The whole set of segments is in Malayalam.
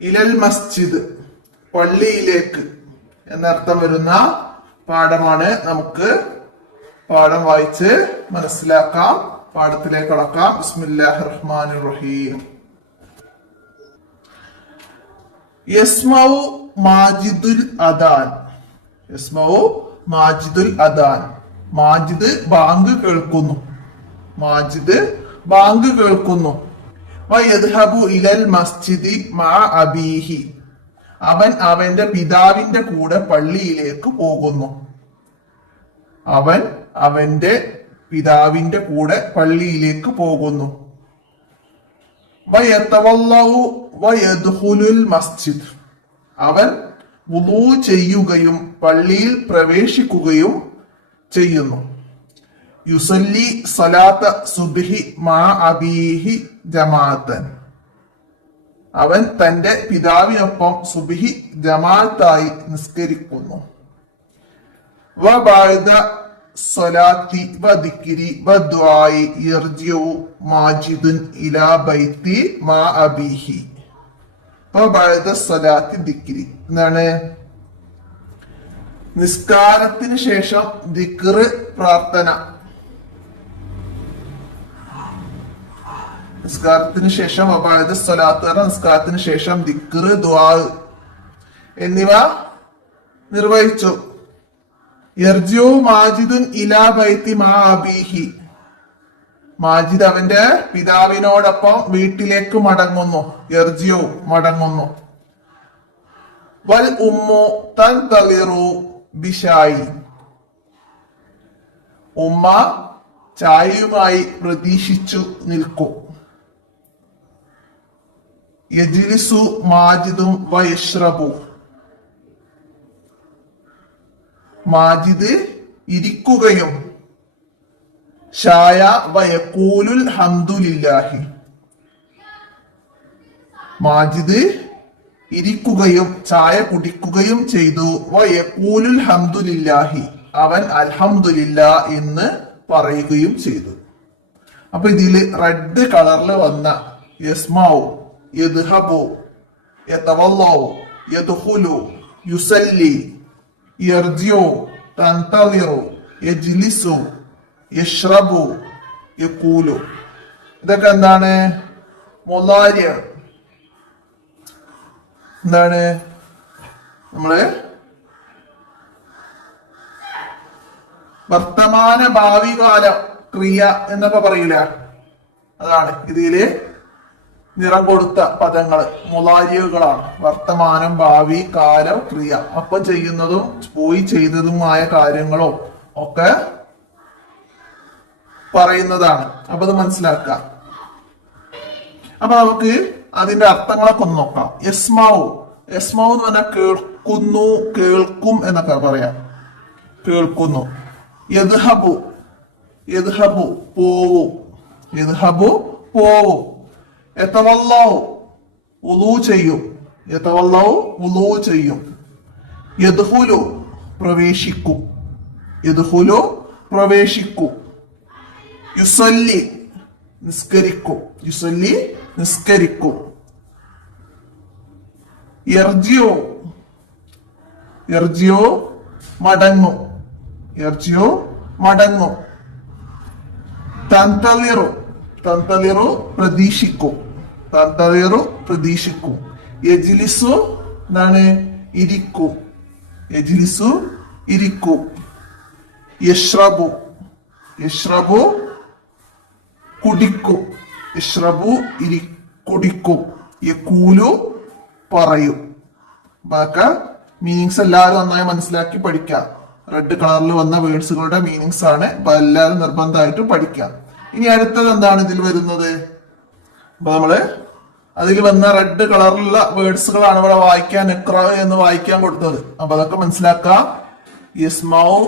ഇലൽ മസ്ജിദ് പള്ളിയിലേക്ക് എന്നർത്ഥം വരുന്ന പാഠമാണ്. നമുക്ക് പാഠം വായിച്ച് മനസ്സിലാക്കാം. പാഠത്തിലേക്ക് കടക്കാം. ബിസ്മില്ലാഹിർ റഹ്മാനിർ റഹീം. യസ്മഉ മാജിദുൽ അദാൻ. യസ്മഉ മാജിദുൽ അദാൻ. മാജിദ് ബാങ്ക് കേൾക്കുന്നു. മാജിദ് ബാങ്ക് കേൾക്കുന്നു. വയദ്ഹബു ഇലൽ മസ്ജിദി മഅ അബീഹി. അവൻ അവന്റെ പിതാവിന്റെ കൂടെ പള്ളിയിലേക്ക് പോകുന്നു. അവൻ അവന്റെ പിതാവിന്റെ കൂടെ പള്ളിയിലേക്ക് പോകുന്നു. വയതവല്ലഉ വയദ്ഖുലുൽ മസ്ജിദ്. അവൻ വുളൂ ചെയ്യുകയും പള്ളിയിൽ പ്രവേശിക്കുകയും ചെയ്യുന്നു. യുസല്ലി സലാത്ത സുബ്ഹി മഅ അബീഹി ജമാഅത്തൻ. അവൻ തന്റെ പിതാവിനൊപ്പം സുബ്ഹി ജമാഅത്തായി നിസ്കരിക്കുന്നു. വബഅദ സ്വലാത്തി വദിക്രി വദുആഇ യർജിഉ മാജിദുൻ ഇലാ ബൈത്തി മഅ അബീഹി. വബഅദ സ്വലാത്തി ദിക്രി എന്താണ്? നിസ്കാരത്തിന് ശേഷം ദിക്ർ പ്രാർത്ഥന. നിസ്കാരത്തിന് ശേഷം വബഅദ സ്വലാത്ത് നിസ്കാരത്തിന് ശേഷം ദിക്ർ ദുആ എന്നിവ നിർവഹിച്ചു. യർജിഉ മാജിദുൻ ഇലാ ബൈത്തി മഅ അബീഹി. മാജിദ് അവന്റെ പിതാവിനോടൊപ്പം വീട്ടിലേക്ക് മടങ്ങുന്നു. യർജിഉ മടങ്ങുന്നു. വൽ ഉമ്മു തൻതളിറു ബിശായി. ഉമ്മ ചായയുമായി പ്രതീക്ഷിച്ചു നിൽക്കും. യജ്ലിസു മാജിദും വയശ്റബു. മാജിദ് ഇരിക്കുകയും ഷായ വയഖൂലുൽ ഹംദുലില്ലാഹി. മാജിദ് ഇരിക്കുകയും ചായ കുടിക്കുകയും ചെയ്തു. വയഖൂലുൽ ഹംദുലില്ലാഹി. അവൻ അൽഹംദുലില്ലാ എന്ന് പറയുകയും ചെയ്തു. അപ്പൊ ഇതില് റെഡ് കളറിൽ വന്ന യസ്മഉ, യദ്ഹബു, യതവല്ലഉ, യദ്ഖുലു, യുസല്ലി, യർജിഉ, തൻതളിറു, യജ്ലിസു, യശ്റബു, യഖൂലു. ഇതൊക്കെ എന്താണ്? മുളാരി. എന്താണ്? നമ്മള് വർത്തമാന ഭാവി കാല ക്രിയ എന്നൊക്കെ പറയൂല, അതാണ് ഇതില് നിറം കൊടുത്ത പദങ്ങൾ. മുളാരികളാണ്. വർത്തമാനം, ഭാവി, കാലം, ക്രിയ. അപ്പം ചെയ്യുന്നതും പോയി ചെയ്തതുമായ കാര്യങ്ങളോ ഒക്കെ പറയുന്നതാണ്. അപ്പൊ അത് മനസ്സിലാക്കാം. അപ്പൊ നമുക്ക് അതിന്റെ അർത്ഥങ്ങളൊക്കെ ഒന്ന് നോക്കാം. യസ്മഉ. യസ്മഉ എന്ന് പറഞ്ഞാൽ കേൾക്കുന്നു, കേൾക്കും എന്നൊക്കെ പറയാം. കേൾക്കുന്നു. യദ്ഹബു. യദ്ഹബു പോവും. യദ്ഹബു പോവും. യതവല്ലഉ വുളൂ ചെയ്യും. യതവല്ലഉ വുളൂ ചെയ്യും. യദ്ഖുലു പ്രവേശിക്കും. യദ്ഖുലു പ്രവേശിക്കും. യുസല്ലി നിസ്കരിക്കും. യുസല്ലി നിസ്കരിക്കും. യർജിഉ. യർജിഉ മടങ്ങും. യർജിഉ മടങ്ങും. തൻതളിറു. തൻതളിറു പ്രതീക്ഷിക്കും. തൻതളിറു പ്രതീക്ഷിക്കും. യജ്ലിസു എന്താണ്? ഇരിക്കും. യജ്ലിസു ഇരിക്കും. യശ്റബു. യശ്റബു കുടിക്കും. യശ്റബു കുടിക്കും. യഖൂലു പറയും. ബാക്കി മീനിങ്സ് എല്ലാവരും നന്നായി മനസ്സിലാക്കി പഠിക്കാം. റെഡ് കളറിൽ വന്ന വേർഡ്സുകളുടെ മീനിങ്സ് ആണ്. അപ്പൊ എല്ലാവരും നിർബന്ധമായിട്ട് പഠിക്കാം. ഇനി അടുത്തത് എന്താണ് ഇതിൽ വരുന്നത്? അപ്പൊ നമ്മള് അതിൽ വന്ന റെഡ് കളറിലുള്ള വേർഡ്സുകളാണ് ഇവിടെ വായിക്കാൻ, ഇഖ്റ എന്ന് വായിക്കാൻ കൊടുത്തത്. അപ്പൊ അതൊക്കെ മനസ്സിലാക്കാം. യസ്മഉ,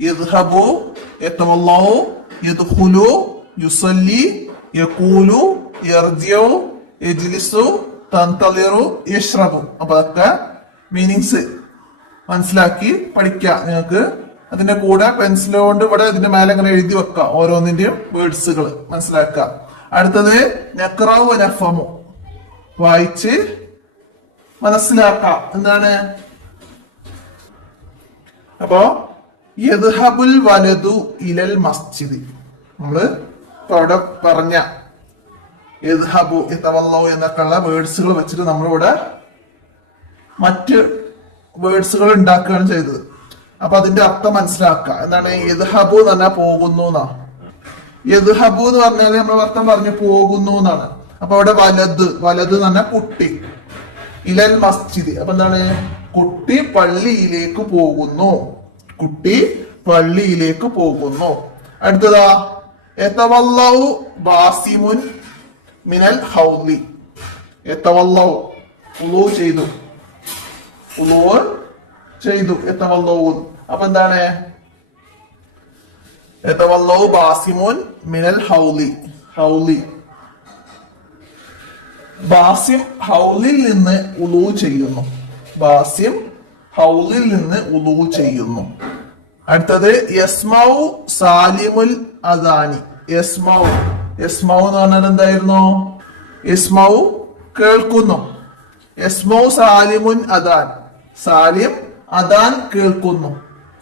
യദ്ഹബു, യതവല്ലഉ, യദ്ഖുലു, യുസല്ലി, യഖൂലു, യർജിഉ, യജ്ലിസു, തൻതളിറു, യശ്റബു. അപ്പൊ അതൊക്കെ മീനിങ്സ് മനസ്സിലാക്കി പഠിക്കാം. നിങ്ങൾക്ക് അതിന്റെ കൂടെ പെൻസിൽ കൊണ്ട് ഇവിടെ ഇതിന്റെ മേലെ ഇങ്ങനെ എഴുതി വെക്കാം. ഓരോന്നിന്റെയും വേർഡ്സുകൾ മനസ്സിലാക്കാം. അടുത്തത് നഖ്റഉ വനഫ്ഹമു. വായിച്ച് മനസ്സിലാക്കാം. എന്താണ്? അപ്പോ യദ്ഹബുൽ വലദു ഇലൽ മസ്ജിദ്, നമ്മള് ഇപ്പൊ അവിടെ പറഞ്ഞ യദ്ഹബു യതവല്ലഉ എന്നൊക്കെയുള്ള വേർഡ്സുകൾ വെച്ചിട്ട് നമ്മളിവിടെ മറ്റ് വേർഡ്സുകൾ ഉണ്ടാക്കുകയാണ് ചെയ്തത്. അപ്പൊ അതിന്റെ അർത്ഥം മനസ്സിലാക്കുക. എന്താണ് യദ്ഹബു എന്ന് പറഞ്ഞാൽ പോകുന്നു എന്നാ. യദ്ഹബു എന്ന് പറഞ്ഞാൽ നമ്മൾ അർത്ഥം പറഞ്ഞു പോകുന്നു എന്നാണ്. അപ്പൊ അവിടെ വലത് എന്ന് പറഞ്ഞാൽ കുട്ടി, ഇലൽ മസ്ജിദ് അപ്പൊ എന്താണ്? കുട്ടി പള്ളിയിലേക്ക് പോകുന്നു, കുട്ടി പള്ളിയിലേക്ക് പോകുന്നു. അടുത്തതാ യതവല്ലഉ ബാസിമുൻ മിനൽ ഹൗലി, യതവല്ലഉ ഉളൂ ചെയ്തു, യതവല്ലഉ അപ്പൊ എന്താണ്? യതവല്ലഉ ബാസിമുൻ മിനൽ ഹൗലി, ഹൗലി ബാസിം ഹൗലിൽ നിന്ന് ഉളൂ ചെയ്യുന്നു, ബാസിം ഹൗലിൽ നിന്ന് ഉളൂ ചെയ്യുന്നു. അടുത്തത് യസ്മൗ സാലിമുൽ അദാനി, യസ്മൗ എന്ന് പറഞ്ഞാൽ എന്തായിരുന്നു? യസ്മൗ കേൾക്കുന്നു, യസ്മൗ സാലിമുൻ അദാൻ, സാലിം അദാൻ കേൾക്കുന്നു,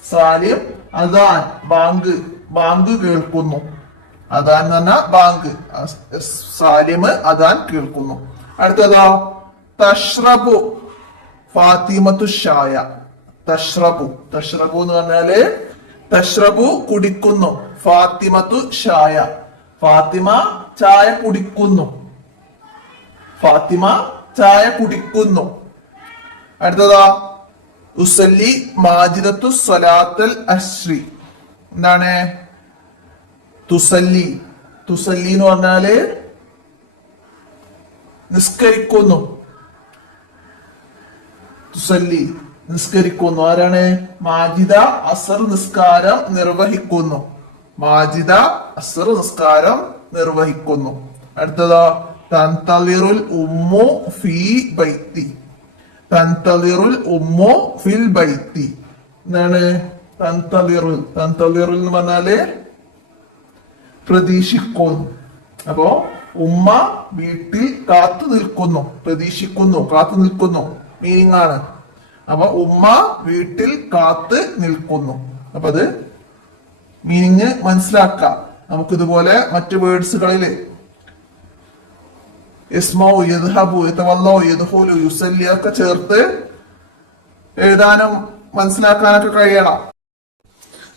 സാലിം അദാൻ ബാങ്ക് കേൾക്കുന്നു, അദാൻ എന്ന് പറഞ്ഞാൽ ബാങ്ക്, സാലിം അദാൻ കേൾക്കുന്നു. അടുത്തതോ തഷ്റബു ഫാത്തിമത്തു ഷായ, തഷ്റബു എന്ന് പറഞ്ഞാല് തഷ്റബു കുടിക്കുന്നു, ഫാത്തിമത്തു ഷായ ഫാത്തിമ ചായ കുടിക്കുന്നു, ഫാത്തിമ ചായ കുടിക്കുന്നു. അടുത്തതാ ഉസല്ലി മാജിദത്തു സ്വലാത്തൽ അശ്രി, എന്താണ്? തുസല്ലി എന്ന് പറഞ്ഞാല് നിസ്കരിക്കുന്നു, തുസല്ലി നിസ്കരിക്കുന്നു. ആരാണ്? മാജിദ അസർ നിസ്കാരം നിർവഹിക്കുന്നു, മാജിദ അസർ നിസ്കാരം നിർവഹിക്കുന്നു. അടുത്തതാ തൻതളിറുൽ ഉമ്മു ഫീ ബൈത്തി, തൻതളിറുൽ ഉമ്മു ഫിൽ ബൈത്തി, എന്താണ്? തൻതളിറുൽ എന്ന് പറഞ്ഞാല് പ്രതീക്ഷിക്കുന്നു. അപ്പോ ഉമ്മ വീട്ടിൽ കാത്തു നിൽക്കുന്നു, പ്രതീക്ഷിക്കുന്നു, കാത്തു നിൽക്കുന്നു മീനിങ് ആണ്. അപ്പൊ ഉമ്മ വീട്ടിൽ കാത്ത് നിൽക്കുന്നു. അപ്പൊ അത് മീനിങ് മനസ്സിലാക്കാം. നമുക്കിതുപോലെ മറ്റു വേർഡ്സുകളില് യസ്മൗ യദ്ഹബു യതവല്ലഉ യദ്ഖുലു യുസല്ലി ഒക്കെ ചേർത്ത് എഴുതാനും മനസ്സിലാക്കാനൊക്കെ കഴിയണം.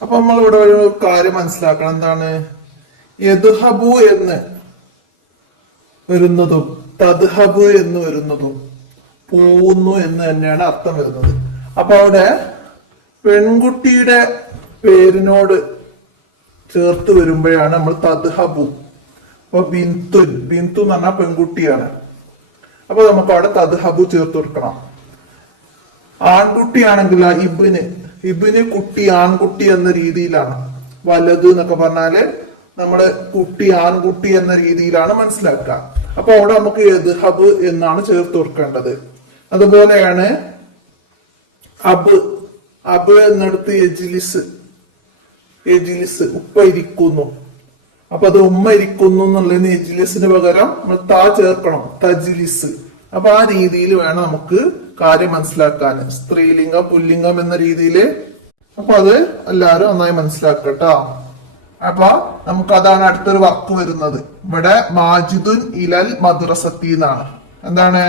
അപ്പൊ നമ്മൾ ഇവിടെ ഒരു കാര്യം മനസ്സിലാക്കണം. എന്താണ്? യദ്ഹബു എന്ന് വരുന്നതും തദ്ഹബു എന്ന് വരുന്നതും പോകുന്നു എന്ന് തന്നെയാണ് അർത്ഥം വരുന്നത്. അപ്പൊ അവിടെ പെൺകുട്ടിയുടെ പേരിനോട് ചേർത്ത് വരുമ്പോഴാണ് നമ്മൾ തദ്ഹബു. അപ്പൊ ബിന്തു എന്ന് പറഞ്ഞാൽ പെൺകുട്ടിയാണ്. അപ്പൊ നമുക്ക് അവിടെ തദ്ഹബു ചേർത്ത് കൊടുക്കണം. ആൺകുട്ടിയാണെങ്കിൽ ഇബിന് കുട്ടി, ആൺകുട്ടി എന്ന രീതിയിലാണ്. വലത് എന്നൊക്കെ പറഞ്ഞാല് നമ്മള് കുട്ടി, ആൺകുട്ടി എന്ന രീതിയിലാണ് മനസ്സിലാക്കുക. അപ്പൊ അവിടെ നമുക്ക് യദ്ഹബ് എന്നാണ് ചേർത്ത് കൊടുക്കേണ്ടത്. അതുപോലെയാണ് അബ് എന്നിടത്ത് യജിലിസ് ഉപ്പ ഇരിക്കുന്നു. അപ്പൊ അത് ഉമ്മ ഇരിക്കുന്നു എന്നുള്ളതിന് യജിലിസിന് പകരം നമ്മൾ താ ചേർക്കണം, തജിലിസ്. അപ്പൊ ആ രീതിയിൽ വേണം നമുക്ക് കാര്യം മനസ്സിലാക്കാൻ, സ്ത്രീലിംഗം പുല്ലിംഗം എന്ന രീതിയില്. അപ്പൊ അത് എല്ലാരും നന്നായി മനസ്സിലാക്കട്ടോ. അപ്പൊ നമുക്ക് അതാണ് അടുത്തൊരു വർക്ക് വരുന്നത്. ഇവിടെ മാജിദുൻ ഇലൽ മദ്രസത്തി എന്നാണ്. എന്താണ്?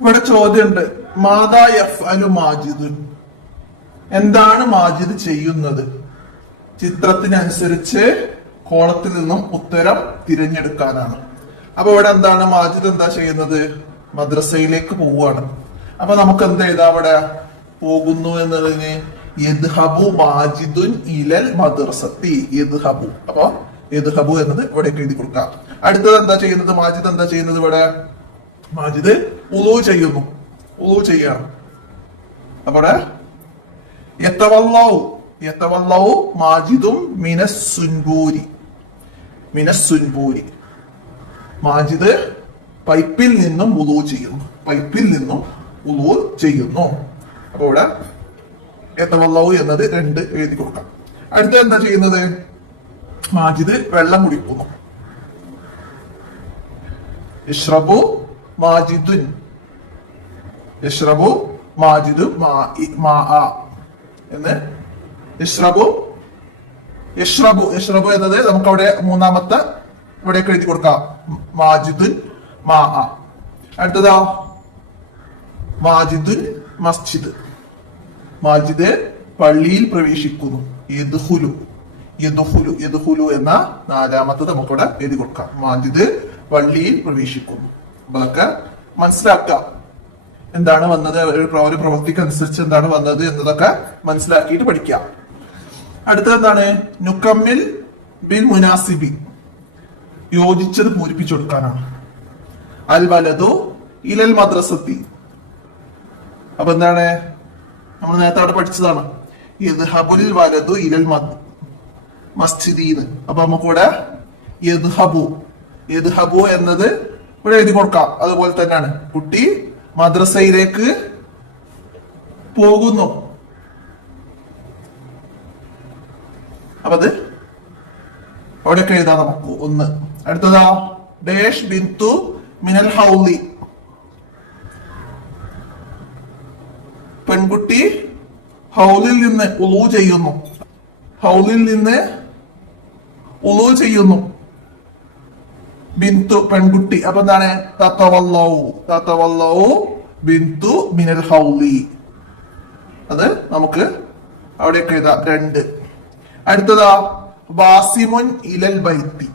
ഇവിടെ ചോദ്യമുണ്ട്, മാതാ യഫ്അലു മാജിദുൻ, എന്താണ് മാജിദ് ചെയ്യുന്നത്? ചിത്രത്തിനനുസരിച്ച് കോളത്തിൽ നിന്നും ഉത്തരം തിരഞ്ഞെടുക്കാനാണ്. അപ്പൊ ഇവിടെ എന്താണ്? മാജിദ് എന്താ ചെയ്യുന്നത്? മദ്രസയിലേക്ക് പോവുകയാണ്. അപ്പൊ നമുക്ക് എന്താ എഴുതാം അവിടെ? പോകുന്നു എന്നുള്ളതിന് യദ്ഹബു മാജിദുൻ ഇലൽ മദ്രസത്തി, യദ്ഹബു. അപ്പൊ യദ്ഹബു എന്നത് ഇവിടേക്ക് എഴുതി കൊടുക്കാം. അടുത്തത് എന്താ ചെയ്യുന്നത്? മാജിദ് എന്താ ചെയ്യുന്നത്? ഇവിടെ മാജിദ് ഉളൂ ചെയ്യുന്നു, ഉളൂ ചെയ്യാണ്. അപ്പൊ യതവല്ലഉ മാജിദും മിനസ്സുൻബൂരി, മാജിദ് പൈപ്പിൽ നിന്നും ഉളൂ ചെയ്യുന്നു, പൈപ്പിൽ നിന്നും ഉളൂ ചെയ്യുന്നു. അപ്പൊ ഇവിടെ യതവല്ലഉ എന്നത് 2 എഴുതി കൊടുക്കാം. അടുത്ത എന്താ ചെയ്യുന്നത്? മാജിദ് വെള്ളം കുടിക്കുന്നു. ഇഷ്റബു മാജിദുൻ യഷ്റബു മാജിദു മാ എന്ന് യഷ്റബു യഷ്റബു യഷ്റബു എന്നത് നമുക്ക് അവിടെ മൂന്നാമത്തെ ഇവിടേക്ക് എഴുതി കൊടുക്കാം. മാജിദുൻ മാ. അടുത്തതാ മാജിദുൻ മസ്ജിദ്. മാജിദ് പള്ളിയിൽ പ്രവേശിക്കുന്നു. യദ്ഖുലു യദ്ഖുലു യദ്ഖുലു എന്ന നാലാമത്തത് നമുക്കിവിടെ എഴുതി കൊടുക്കാം. മാജിദ് പള്ളിയിൽ പ്രവേശിക്കുന്നു. അതൊക്കെ മനസ്സിലാക്കാം. എന്താണ് വന്നത്, ഒരു പ്രവൃത്തിക്ക് അനുസരിച്ച് എന്താണ് വന്നത് എന്നതൊക്കെ മനസ്സിലാക്കിയിട്ട് പഠിക്കാം. അടുത്തത് എന്താണ്? നുക്കമ്മിൽ ബിൽ മുനാസിബി, യോജിച്ചത് പൂരിപ്പിച്ചു കൊടുക്കാനാണ്. അൽ വലതു ഇലൽ മദ്രസത്തി. അപ്പൊ എന്താണ്, നമ്മൾ നേരത്തെ അവിടെ പഠിച്ചതാണ്. യദ്ഹബുൽ വലതു ഇലൽ മസ്ജിദീന്ന്. അപ്പൊ നമുക്കിവിടെ യദ്ഹബു യദ്ഹബു എന്നത് ഇവിടെ എഴുതി കൊടുക്കാം. അതുപോലെ തന്നെയാണ് കുട്ടി മദ്രസയിലേക്ക് പോകുന്നു. അപ്പൊ അത് അവിടെയൊക്കെ എഴുതാം നമുക്ക്. ഒന്ന്. അടുത്തതാ ഡേഷ് ബിന്തു മിനൽ ഹൗലി, പെൺകുട്ടി ഹൗലിൽ നിന്ന് ഉളൂ ചെയ്യുന്നു. ഹൗലിൽ നിന്ന് ഉളൂ ചെയ്യുന്നു. ബിന്തു പെൺകുട്ടി. അപ്പൊ എന്താണ്? തതവല്ലൗ ബിന്തു മിനൽ ഹൗലി. അത് നമുക്ക് അവിടെയൊക്കെ എഴുതാം. 2. അടുത്തതാ ബാസിമുൻ ഇലൽ ബൈത്തി.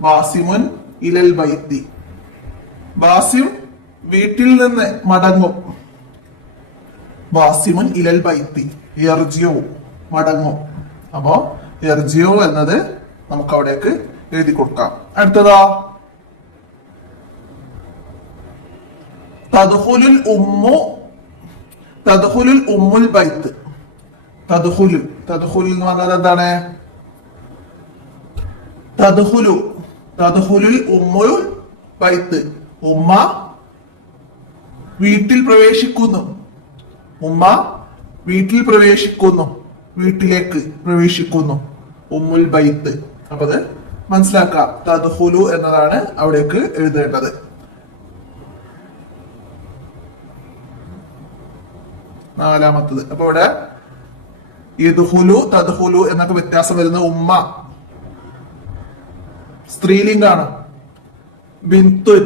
ബാസിമുൻ ഇലൽ ബൈത്തി. ബാസിം വീട്ടിൽ നിന്ന് മടങ്ങും. ബാസിമുൻ ഇലൽ ബൈത്തി യർജിഉ മടങ്ങും. അപ്പോ യർജിഉ എന്നത് നമുക്ക് അവിടേക്ക് എഴുതി കൊടുക്കാം. അടുത്തതാ തദ്ഖുലുൽ ഉമ്മുൽ ബൈത്ത്. തദ്ഖുലു എന്ന് പറഞ്ഞാൽ എന്താണ്? തദ്ഖുലുൽ ഉമ്മുൽ ബൈത്ത്, ഉമ്മ വീട്ടിൽ പ്രവേശിക്കുന്നു. ഉമ്മ വീട്ടിൽ പ്രവേശിക്കുന്നു, വീട്ടിലേക്ക് പ്രവേശിക്കുന്നു. ഉമ്മുൽ ബൈത്ത്. അപ്പൊ അത് മനസ്സിലാക്കാം. തദ്ഖുലു എന്നതാണ് അവിടേക്ക് എഴുതേണ്ടത്. നാലാമത്തത്. അപ്പൊ ഇവിടെ യദ്ഖുലു തദ്ഖുലു എന്നൊക്കെ വ്യത്യാസം വരുന്ന ഉമ്മ സ്ത്രീലിംഗാണ്. ബിന്തുൻ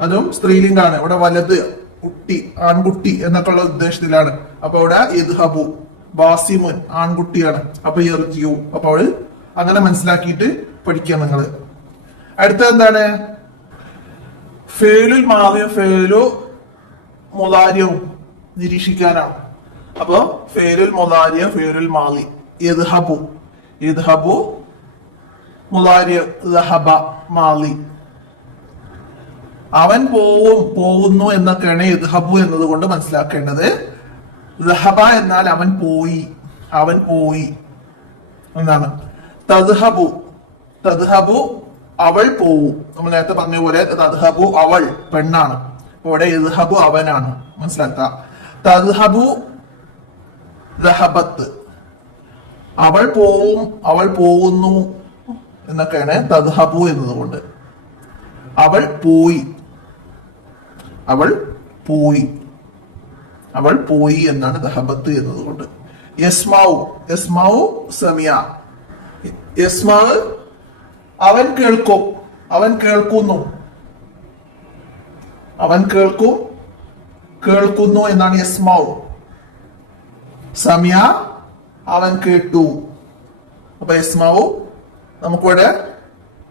അതും സ്ത്രീലിംഗാണ്. ഇവിടെ വലത് കുട്ടി ആൺകുട്ടി എന്നൊക്കെ ഉള്ള ഉദ്ദേശത്തിലാണ്. അപ്പൊ ഇവിടെ യദ്ഹബു ബാസിമുൻ ആൺകുട്ടിയാണ്. അപ്പൊ യർജിഉ. അപ്പൊ അവള് അങ്ങനെ മനസ്സിലാക്കിയിട്ട് പഠിക്കുക നിങ്ങള്. അടുത്ത എന്താണ്? ഫേലുൽ മാദിയും ഫേലു മുദാരിയും നിരീക്ഷിക്കാനാണ്. അപ്പൊ ഫേലുൽ മുദാരിയ ഫേലുൽ മാദി. യദ്ഹബു മുദാരിയ ദഹബ മാദി. അവൻ പോകുന്നു എന്നൊക്കെയാണ് യദ്ഹബു എന്നതുകൊണ്ട് മനസ്സിലാക്കേണ്ടത്. ദഹബ എന്നാൽ അവൻ പോയി എന്നാണ്. തദ്ഹബു അവൾ പോവും. നമ്മൾ നേരത്തെ പറഞ്ഞ പോലെ തദ്ഹബു അവൾ പെണ്ണാണ്. ഇവിടെ യദ്ഹബു അവനാണ്. മനസ്സിലാക്കുക. തദ്ഹബു ദഹബത്ത് അവൾ പോകുന്നു എന്നൊക്കെയാണ് തദ്ഹബു എന്നതുകൊണ്ട്. അവൾ പോയി എന്നാണ് ദഹബത്ത് എന്നതുകൊണ്ട്. യസ്മാഉ സമിയ. യസ്മാഉ അവൻ കേൾക്കുന്നു. കേൾക്കുന്നു എന്നാണ് യസ്മാഉ. സമിയ അവൻ കേട്ടു. അപ്പൊ യസ്മാഉ നമുക്കിവിടെ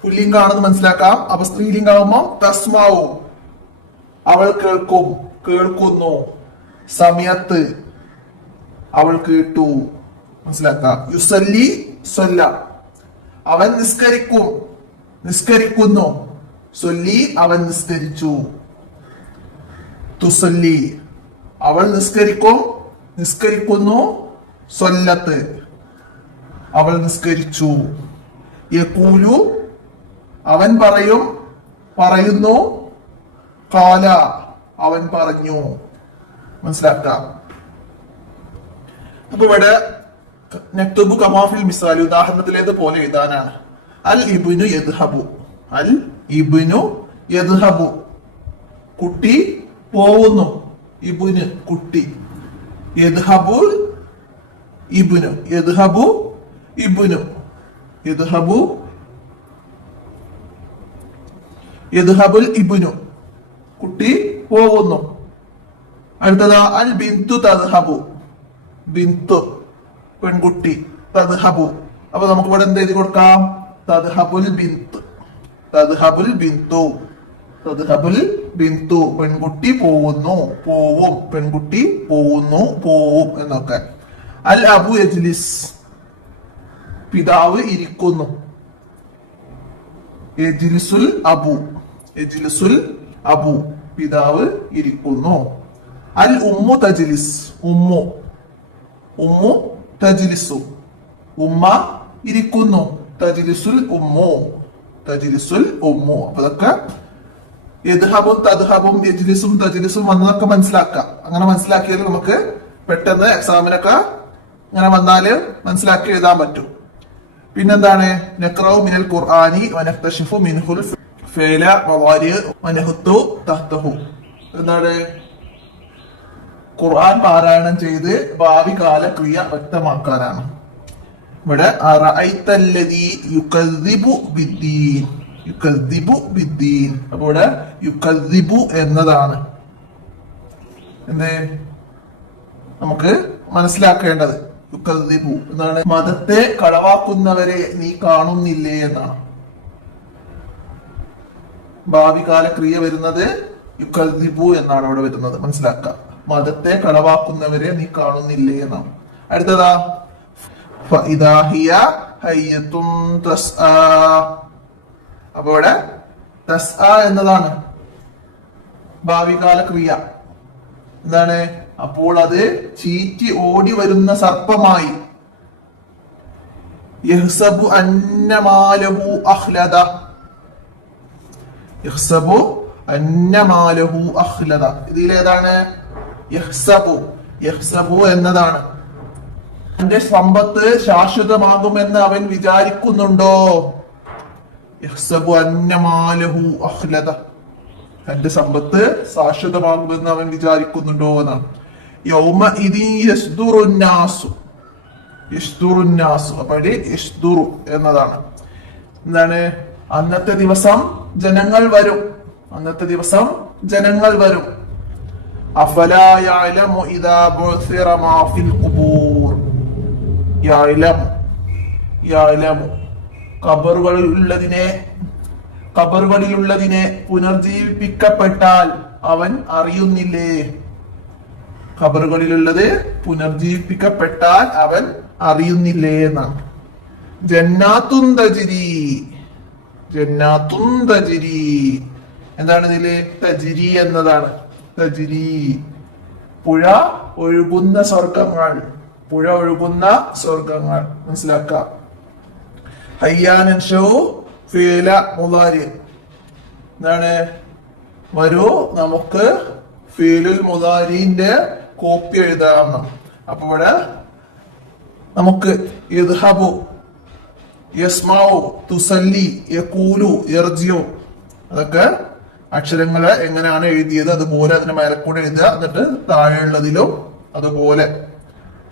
പുല്ലിംഗാണെന്ന് മനസ്സിലാക്കാം. അപ്പൊ സ്ത്രീലിംഗാകുമ്പോ തസ്മാഉ അവൾ കേൾക്കുന്നു. സമയത്ത് അവൾ കേട്ടു. മനസ്സിലാക്കാം. യുസല്ലി സൊല്ല അവൻ നിസ്കരിക്കുന്നു. സൊല്ലി അവൻ നിസ്കരിച്ചു. തുസല്ലി അവൾ നിസ്കരിക്കുന്നു. സൊല്ലത്ത് അവൾ നിസ്കരിച്ചു. യഖൂലു അവൻ പറയുന്നു. ഖാല അവൻ പറഞ്ഞു. മനസ്സിലാക്കാം. അപ്പൊ ഇവിടെ നക്തുബു കമാഫിൽ മിസാൽ ഉദാഹരണത്തിലേത് പോലെ എഴുതാനാണ്. അൽ ഇബ്നു യദ്ഹബു കുട്ടി പോവുന്നു. ഇബുന് കുട്ടി. യദ്ഹബു ഇബ്നു. യദ്ഹബു ഇബ്നു. യദ്ഹബു യദ്ഹബുൽ ഇബ്നു കുട്ടി പോവുന്നു. അടുത്തതാ അൽ ബിന്തു തദ്ഹബു. ബിന്തു പെൺകുട്ടി. തദ്ഹബു. അപ്പൊ നമുക്ക് ഇവിടെ എന്ത് എഴുതി കൊടുക്കാം? തദ്ഹബുൽ ബിന്ത്. തദ്ഹബുൽ ബിന്തു. തദ്ഹബുൽ ബിന്തു പെൺകുട്ടി പോവുന്നു. പോവും. പെൺകുട്ടി പോവുന്നു. പോവും എന്നൊക്കെ. അൽ അബു യജ്ലിസ് പിതാവ് ഇരിക്കുന്നു. യജ്ലിസുൽ അബു. യജ്ലിസുൽ അബു പിതാവ് ഇരിക്കുന്നു. അൽ ഉമ്മു തജ്ലിസ്. ഉമ്മു. ഉമ്മു തജ്ലിസു ഉമ്മ ഇരിക്കുന്നു. തജ്ലിസുൽ ഉമ്മു. തജ്ലിസുൽ ഉമ്മു. അപ്പൊ ഇതൊക്കെ യദ്ഹബും തദ്ഹബും യജ്ലിസും തജ്ലിസും വന്നതൊക്കെ മനസ്സിലാക്കാം. അങ്ങനെ മനസ്സിലാക്കിയാൽ നമുക്ക് പെട്ടെന്ന് എക്സാമിനൊക്കെ ഇങ്ങനെ വന്നാല് മനസ്സിലാക്കി എഴുതാൻ പറ്റും. പിന്നെന്താണ്? നഖ്റഉ മിനൽ ഖുർആനി വനക്തശിഫു മിൻഹുൽ ഫഅല വവാരി വനഹുത്തു തഹ്തഹു. എന്താണ്? ഖുർആൻ പാരായണം ചെയ്ത് ഭാവി കാല ക്രിയ വ്യക്തമാക്കാനാണ്. ഇവിടെ അറഅയ്തല്ലദീ യുകദ്ദിബു ബിദ്ദീൻ. യുകദ്ദിബു ബിദ്ദീൻ. അപ്പൊ ഇവിടെ യുകദ്ദിബു എന്നതാണ് എന്തേ നമുക്ക് മനസ്സിലാക്കേണ്ടത്. യുകദ്ദിബു എന്നാണ് മതത്തെ കളവാക്കുന്നവരെ നീ കാണുന്നില്ലേ എന്നാണ്. ഭാവി കാല ക്രിയ വരുന്നത് യുകദ്ദിബു എന്നാണ് അവിടെ വരുന്നത്. മനസ്സിലാക്കുക. മതത്തെ കളവാക്കുന്നവരെ നീ കാണുന്നില്ലേ എന്നാണ്. അടുത്തതാ ഫഇദാ ഹിയ ഹയ്യത്തുൻ തസ്ആ. അപ്പൊ ഇവിടെ തസ്ആ എന്നതാണ് ഭാവി കാല ക്രിയ. എന്താണ്? അപ്പോൾ അത് ചീറ്റി ഓടി വരുന്ന സർപ്പമായി. യഹ്സബു അന്നമാലഹു അഖ്ലദ. യഹ്സബു അന്നമാലഹു അഖ്ലദ. ഇതിലേതാണ്? യഹ്സബു. യഹ്സബു എന്നതാണ്. തന്റെ സമ്പത്ത് ശാശ്വതമാകുമെന്ന് അവൻ വിചാരിക്കുന്നുണ്ടോ? യഹ്സബു അന്നമാലഹു അഖ്ലദ. തന്റെ സമ്പത്ത് ശാശ്വതമാകുമെന്ന് അവൻ വിചാരിക്കുന്നുണ്ടോ എന്നാണ്. യൗമഇദി യസ്ദുറുന്നാസു. യസ്ദുറുന്നാസു. അപ്പോൾ യസ്ദുറു എന്നതാണ്. എന്താണ്? അന്നത്തെ ദിവസം ജനങ്ങൾ വരും. അന്നത്തെ ദിവസം ജനങ്ങൾ വരും. അഫലാ യഅലമു ഇദാ ബുസിറ മാ ഫിൽ ഖുബൂർ. യഅലമു. യഅലമു ഖബറുകളിലുള്ളതിനെ പുനർജീവിപ്പിക്കപ്പെട്ടാൽ അവൻ അറിയുന്നില്ലേ? ഖബറുകളിലുള്ളത് പുനർജീവിപ്പിക്കപ്പെട്ടാൽ അവൻ അറിയുന്നില്ലേ എന്നാണ്. ജന്നാത്തുൻ തജ്രി. ജന്നാത്തുൻ തജ്രി. എന്താണ് ഇതില്? തജ്രി എന്നതാണ്. തജ്രി പുഴ ഒഴുകുന്ന സ്വർഗങ്ങൾ. പുഴ ഒഴുകുന്ന സ്വർഗങ്ങൾ. മനസ്സിലാക്കാം. ഹയ്യാനൻ ഷോ ഫീല മുളാരി. എന്താണ്? വരൂ നമുക്ക് ഫീലുൽ മുളാരിന്റെ കോപ്പി എഴുതാം. അപ്പൊ ഇവിടെ നമുക്ക് യദ്ഹബു, യസ്മഉ, തുസല്ലി, യഖൂലു, യർജിഉ അതൊക്കെ അക്ഷരങ്ങളെ എങ്ങനെയാണ് എഴുതിയത് അതുപോലെ അതിന് മേലക്കൂടെ എഴുതുക. എന്നിട്ട് താഴെയുള്ളതിലും അതുപോലെ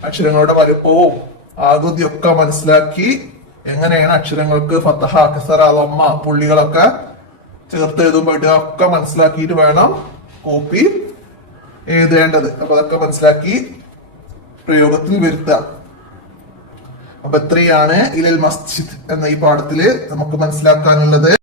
അക്ഷരങ്ങളുടെ വലുപ്പവും ആകൃതിയൊക്കെ മനസ്സിലാക്കി എങ്ങനെയാണ് അക്ഷരങ്ങൾക്ക് ഫതഹ, കസറ, ദമ്മ, പുള്ളികളൊക്കെ ചേർത്ത് എഴുതുമ്പോൾ ഇതൊക്കെ മനസ്സിലാക്കിയിട്ട് വേണം കോപ്പി എഴുതേണ്ടത്. അപ്പൊ അതൊക്കെ മനസ്സിലാക്കി പ്രയോഗത്തിൽ വരുത്തുക. അപ്പൊ ഇത്രയാണ് ഇലൽ മസ്ജിദ് എന്ന ഈ പാഠത്തില് നമുക്ക് മനസ്സിലാക്കാനുള്ളത്.